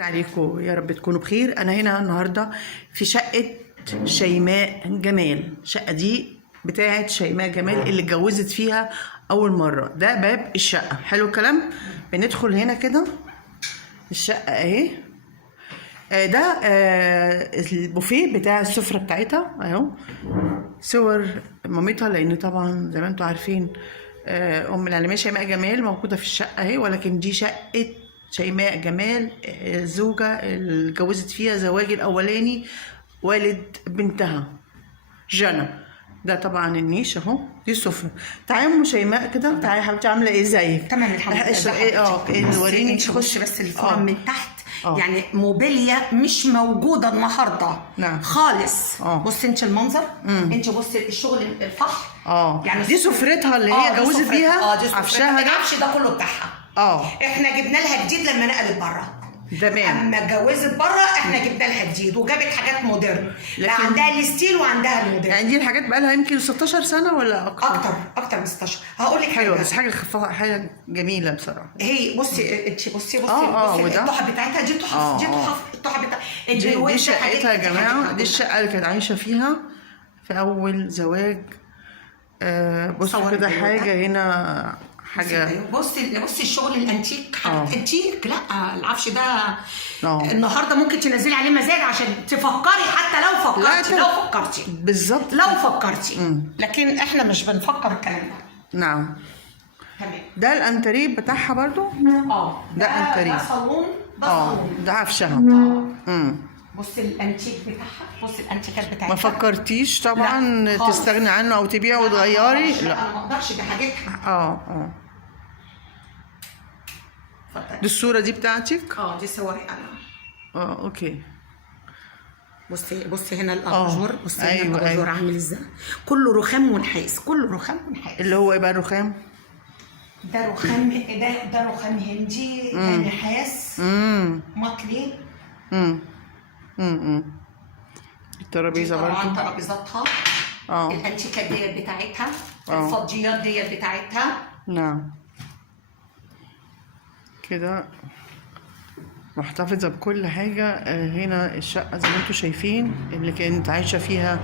عليكم يا رب تكونوا بخير. انا هنا النهارده في شقه شيماء جمال. الشقه دي بتاعت شيماء جمال اللي اتجوزت فيها اول مره. ده باب الشقه. حلو الكلام. بندخل هنا كده الشقه اهي. ده البوفيه بتاع السفره بتاعتها اهو. صور مامتها لان طبعا زي ما انتم عارفين ام العالميه شيماء جمال موجوده في الشقه اهي، ولكن دي شقه شيماء جمال الزوجه اللي اتجوزت فيها زواج الاولاني والد بنتها جنى. ده طبعا النيش اهو. دي السفره. تعالي يا ام شيماء كده، تعالي يا حبيبتي، عامله ايه؟ ازيك؟ تمام الحمد لله. ايه وريني. خش بس الفرن من تحت. يعني موبيليا مش موجوده النهارده. نعم. خالص. بصي انت المنظر. انت بصي الشغل الفحم. يعني دي سفرتها اللي هي اتجوزت بيها. عفشها ده. العفش ده كله بتاعها. احنا جبنا لها جديد لما نقلت بره. تمام. اما اتجوزت بره احنا جبنا لها جديد وجابت حاجات مودرن. عندها الستيل وعندها المودرن. يعني دي الحاجات بقى لها يمكن 16 سنه ولا اكتر؟ اكتر من 16. هقول لك حلوه بس حاجه جميله بصراحه. هي بصي انت بصي وده التحف بتاعتها دي تحف. دي تحف. التحف بتاع دي شقتها يا جماعه. دي الشقه اللي كانت عايشه فيها في اول زواج. بصوا كده حاجه هنا حاجه. بصي الشغل الانتيك. انتيك. لا العفش ده النهارده ممكن تنزلي عليه مزاج عشان تفكري. حتى لو فكرتي بالظبط. لو فكرتي لكن احنا مش بنفكر الكلام ده. نعم. تمام. ده الانتريه بتاعها برضو. ده انتريه. ده صالون. ده عفشها. بصي الانتيك بتاعها. بصي الانتيكات بتاعتها. ما فكرتيش طبعا تستغني عنه او تبيعه وتغيري؟ لا انا ما اقدرش. دي حاجتها. دي الصورة دي بتاعتك؟ دي صوري انا. اوكي. بصي هنا الاباجور. بصي هنا أيوة الاباجور عامل ازاي. كله رخام ونحاس. كله رخام ونحاس. اللي هو ايه بقى الرخام؟ ده رخام. ده رخام هندي. ده نحاس مطلي. الترابيزه برضه. طبعا ترابيزاتها. الانتيكات ديت بتاعتها. الفضيات ديت بتاعتها. نعم. كده محتفظه بكل حاجه. هنا الشقه زي ما انتم شايفين اللي كانت عايشه فيها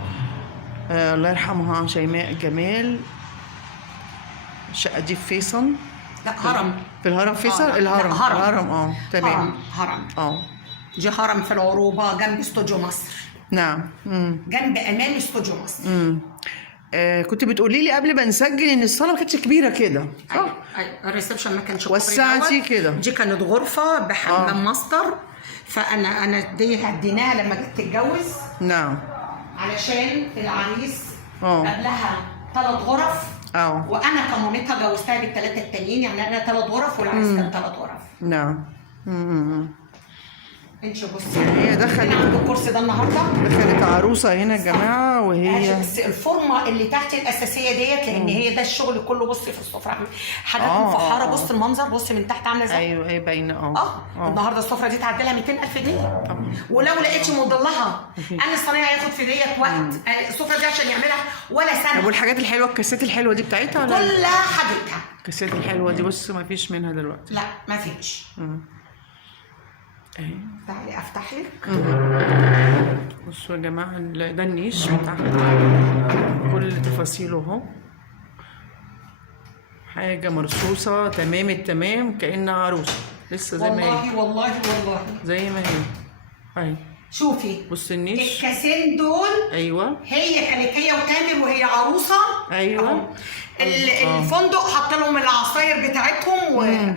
الله يرحمها شيماء جمال. الشقه دي في فيصل. لا هرم. في الهرم فيصل. الهرم. تمام. هرم. دي هرم في العروبه جنب استوديو مصر. نعم. جنب امام استوديو مصر. كنت بتقولي لي قبل ما نسجل ان الصاله ما كانتش كبيره كده، صح؟ ايوه الريسبشن ما كانش كبير. وسعتي كده. دي كانت غرفه بحمام ماستر. فانا دي هديناها لما جت تتجوز. نعم. علشان العريس قبلها 3 غرف. وانا كمامتها جوزتها بالثلاثه التانيين. يعني انا 3 غرف والعريس كان 3 غرف. نعم. انت بصي هي دخلت عند الكرسي ده النهارده. دخلت عروسه هنا يا جماعه. وهي بس الفورمه اللي تحت الاساسيه ديت لان هي ده الشغل كله. بصي في السفره حاجات مفحره. بصي المنظر. بصي من تحت عامله ازاي. ايوه باينه. النهارده السفره دي تعدي لها 200,000 جنيه. ولو لقيتش مضلها انا الصنايعي هياخد في ديت وقت. السفره دي عشان يعملها ولا سنه. طب والحاجات الحلوه الكاسات الحلوه دي بتاعتها ولا؟ كلها حاجتها. الكاسات الحلوه دي بص ما فيش منها دلوقتي. لا ما فيش. اهي. تعالي افتح لك. بصوا يا جماعه ده النيش بتاعها. كل تفاصيله اهو. حاجه مرصوصه تمام التمام كانها عروسه لسه زي ما هي. والله زي ما هي. اهي شوفي. بص النيش. الكاسين دول. ايوه. هي كانت هي وتامر وهي عروسه. ايوه. الفندق حط لهم العصاير بتاعتهم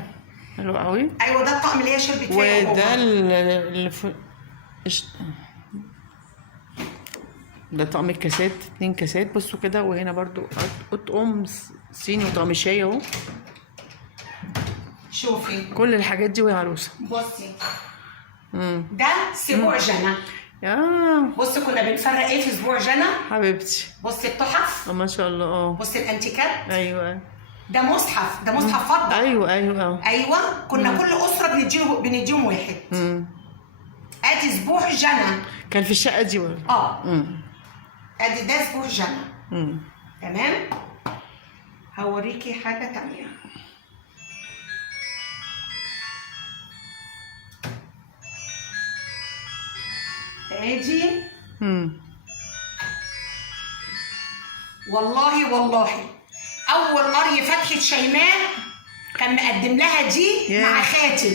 حلو قوي. ايوه ده الطقم اللي هي شربت فيه. وده ده طقم الكاسات. 2 كاسات بصوا كده. وهنا برضو اطقم صيني وطقم شاي اهو. شوفي كل الحاجات دي وهي عروسه. بصي ده اسبوع جنى. بصي كنا بنفرق ايه في اسبوع جنى حبيبتي. بصي التحف. ما شاء الله. بصي الانتيكات. ايوه. ده مصحف فضه. ايوه. كنا كل اسره بنديهم واحد. ادي اسبوع جنى كان في الشقه دي ولا؟ ادي ده اسبوع جنى. تمام. هوريكي حاجه تانيه. ادي والله اول قرية فتحة شيماء كان مقدم لها دي مع خاتم.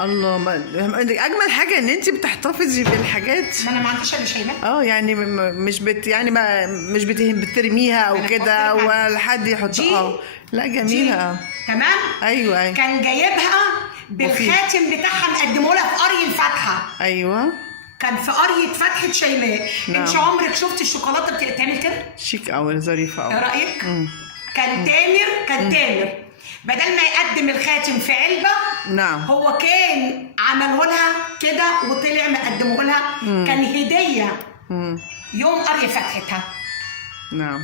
الله، اجمل حاجه ان انت بتحتفظي بالحاجات. ما انا ما عنديش الا شيماء. يعني يعني ما مش بترميها او كده ولا حد يحطها. لا جميله. تمام. ايوه كان جايبها بالخاتم بتاعها مقدمه لها في قرية الفاتحه. ايوه كان في قرية فتحة شيماء. انت عمرك شفتي الشوكولاته بتتعمل كده؟ شيك قوي، ظريفه قوي. ايه رايك؟ كان تامر بدل ما يقدم الخاتم في علبه، نعم، هو كان عمله لها كده وطلع مقدمه لها. كان هديه يوم قرية فتحتها. نعم.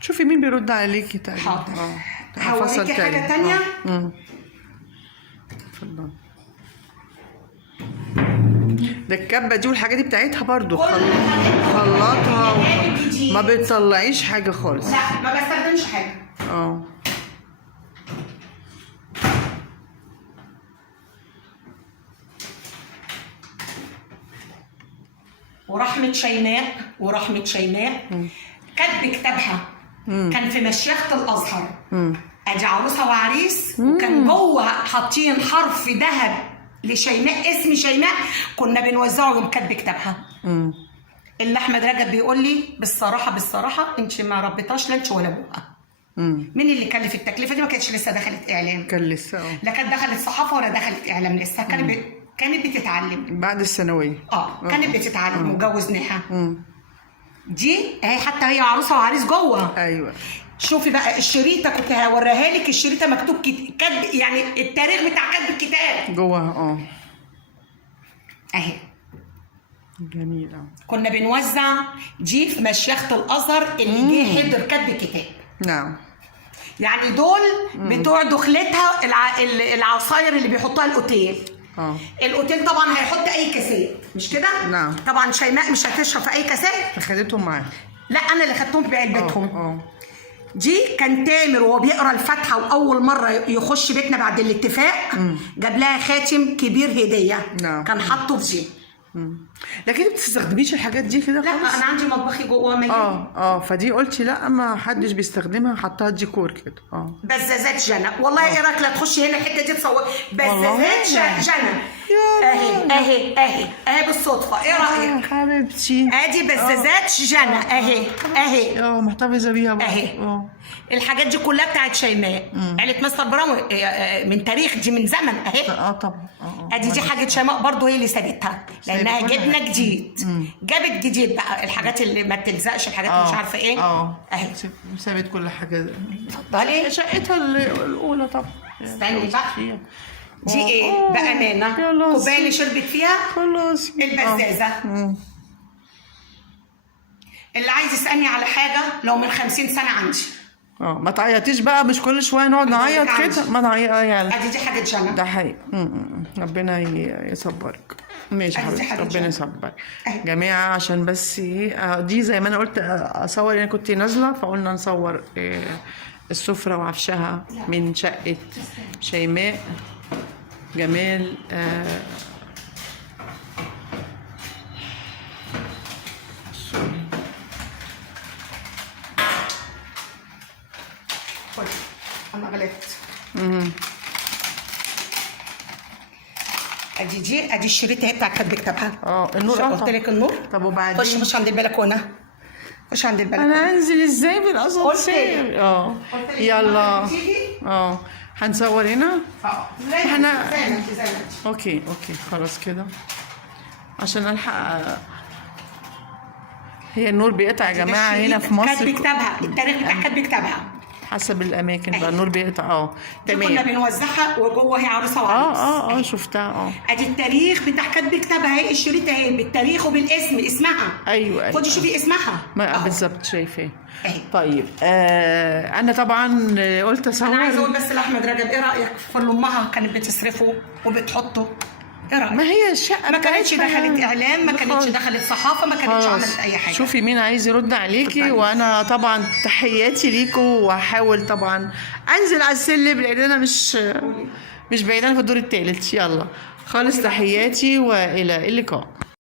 شوفي مين بيرد عليكي تقريبا. حاضر. هوريكي حاجه تانية. اتفضلي. ده الكبه دي والحاجات دي بتاعتها برضو خلاطها ما بتطلعيش حاجه خالص. لا ما بستخدمش حاجه. ورحمة شيماء كاتب كتابها كان في مشيخة الأزهر. ادي عروسة وعريس، وكان جوه حاطين حرف ذهب لشيماء، اسم شيماء، كنا بنوزعه يوم كاتب كتابها. اللي احمد رجب بيقول لي بالصراحه انت ما ربيتهاش لا انت ولا ابوها. مين اللي كلف التكلفه دي؟ ما كانتش لسه دخلت اعلام. كان لسه لا كانت دخلت صحافه ولا دخلت اعلام لسه. كانت بتتعلم بعد الثانويه. كانت بتتعلم وجوزناها. دي اهي حتى هي عروسه وعريس جوه. ايوه. شوفي بقى الشريطه، كنت هوريها لك. الشريطه مكتوب كاتب يعني التاريخ بتاع كاتب الكتاب جوه. اهي جميله. كنا بنوزع دي في مشيخة الازهر اللي جه حضر كاتب كتاب. نعم. يعني دول بتوع دخلتها العصاير اللي بيحطها الاوتيل. الاوتيل طبعا هيحط اي كاسات، مش كده؟ نعم. طبعا شيماء مش هتشرب في اي كاسات. خدتهم معاها. لا انا اللي خدتهم بعلبتهم. دي كان تامر وهو بيقرا الفاتحه واول مره يخش بيتنا بعد الاتفاق جاب لها خاتم كبير هديه. نعم. كان حاطه في دي. لكن ما بتستخدميش الحاجات دي كده خالص؟ لا انا عندي مطبخي جوه مليان. فدي قلتي لا ما حدش بيستخدمها، حطها ديكور كده. بزازات جنى. والله ايه رايك لا تخشي هنا الحته دي تصور بزازات جنى. اهي بالصدفه. ايه رايك يا حبيبتي؟ ادي بزازات جنى اهي محتفظه بيها بقى. اهي الحاجات دي كلها بتاعت شيماء. عيله مستر براون من تاريخ، دي من زمن اهي. طبعا. ادي دي حاجه شيماء برضو هي اللي سابتها لانها جبنا جديد. جابت جديد بقى الحاجات اللي ما بتلزقش، الحاجات اللي مش عارفه ايه. اهي سابت كل حاجه. اتفضلي. شقتها الاولى طبعا. استني بقى. دي ايه بامانه؟ كوبايه اللي شربت فيها خلاص. البزازه. اللي عايز يسالني على حاجه لو من 50 سنه عندي. ما تعيطيش بقى، مش كل شويه نقعد نعيط كده. ما نعيط يعني. ادي حاجه جنى. ده حقيقي. ربنا يصبرك. ماشي حبيبتي، ربنا يصبرك. جماعه عشان بس دي زي ما انا قلت اصور. انا كنت نازله فقلنا نصور السفره وعفشها من شقه شيماء جمال. انا غلطت. ادي الشريط اهي بتاع كاتب كتابها. النور. قلت لك النور. طب وبعدين؟ خش عند البلكونه. انا انزل ازاي بالاسانسير؟ يلا. هنصور هنا. احنا اوكي خلاص كده عشان الحق. هي النور بيقطع يا جماعه هنا في مصر. كاتب كتابها التاريخ بتاع كاتب كتابها حسب الاماكن بقى النور بيقطع. تمام. كنا بنوزعها وجوه هي عروسه وعروس. شفتها. ادي التاريخ بتاع كاتب كتابها اهي. الشريط اهي بالتاريخ وبالاسم اسمها. ايوه خدي شوفي اسمها. بالظبط شايفاه. طيب انا طبعا قلت اصور. انا عايزه اقول بس لاحمد رجب، ايه رايك في اللي امها كانت بتصرفه وبتحطه؟ ايه رايك؟ ما هي الشقه ما كانتش دخلت اعلام، ما كانتش دخلت صحافه، ما كانتش عملت اي حاجه. شوفي مين عايز يرد عليكي. وانا طبعا تحياتي ليكوا، وهحاول طبعا انزل على السلم لان انا مش بعيد، انا في الدور الثالث. يلا خالص تحياتي والى اللقاء.